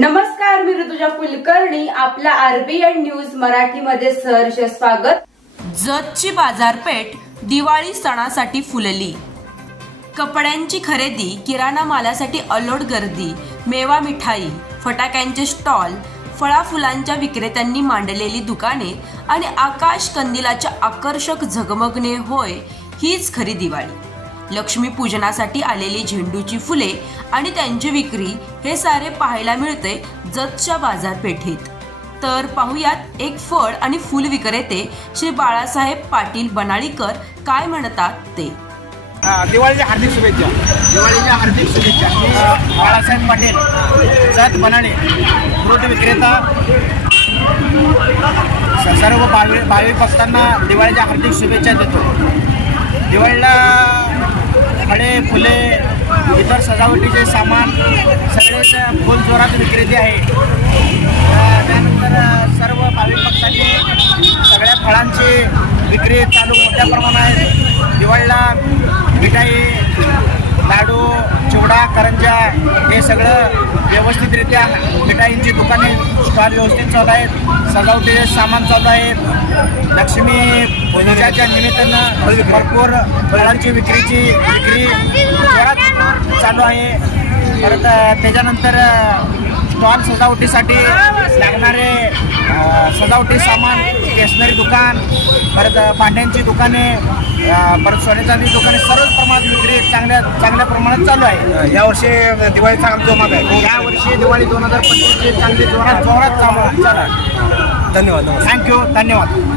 नमस्कार मी ऋतुजा कुलकर्णी. आपला RBN news मराठीमध्ये सहर्ष स्वागत. जतची बाजारपेठ दिवाळी सणासाठी फुलली. कपड्यांची खरेदी किराणा मालासाठी अलोट गर्दी मेवा मिठाई फटाक्यांचे स्टॉल फळाफुलांच्या विक्रेत्यांनी मांडलेली दुकाने आणि आकाश कंदिलाच्या आकर्षक झगमगणे होय हीच खरी दिवाळी. लक्ष्मीपूजनासाठी आलेली झेंडूची फुले आणि त्यांची विक्री हे सारे पाहायला मिळते जतच्या बाजारपेठेत. तर पाहुयात एक फळ आणि फुल विक्रेते श्री बाळासाहेब पाटील बनाळीकर काय म्हणतात ते? दिवाळीच्या हार्दिक शुभेच्छा. दिवाळीच्या हार्दिक शुभेच्छा. बाळासाहेब पाटील जात बनाणे फ्रूट विक्रेता. सर्व भावी भाविक भक्तांना दिवाळीच्या हार्दिक शुभेच्छा देतो. दिवाळीला फळे फुले इतर सजावटीचे सामान सगळेच फुल जोरात विक्रेते आहे. त्यानंतर सर्व भाविक भक्तांनी सगळ्या फळांची विक्री चालू मोठ्या प्रमाणात आहे दिवाळीला मिठाई लाडू चिवडा करंजा हे सगळं व्यवस्थितरित्या मिठाईंची दुकाने स्टॉल व्यवस्थित चालू आहेत. सजावटीचे सामान चालू आहेत. लक्ष्मी पूजेच्या निमित्तानं भरपूर फळांची विक्रीची विक्री जोरात चालू आहे. परत त्याच्यानंतर स्टॉल सजावटीसाठी लागणारे सजावटी सामान स्टेशनरी दुकान परत भांड्यांची दुकाने परत सोने चांदी दुकाने सर्वच प्रमाणात विक्री चांगल्या चांगल्या प्रमाणात चालू आहे. यावर्षी दिवाळीचा आमचा माग आहे. या वर्षी दिवाळी दोन हजार पंचवीसची चांगली जोरात जोरात चालू आहे. धन्यवाद थँक्यू धन्यवाद.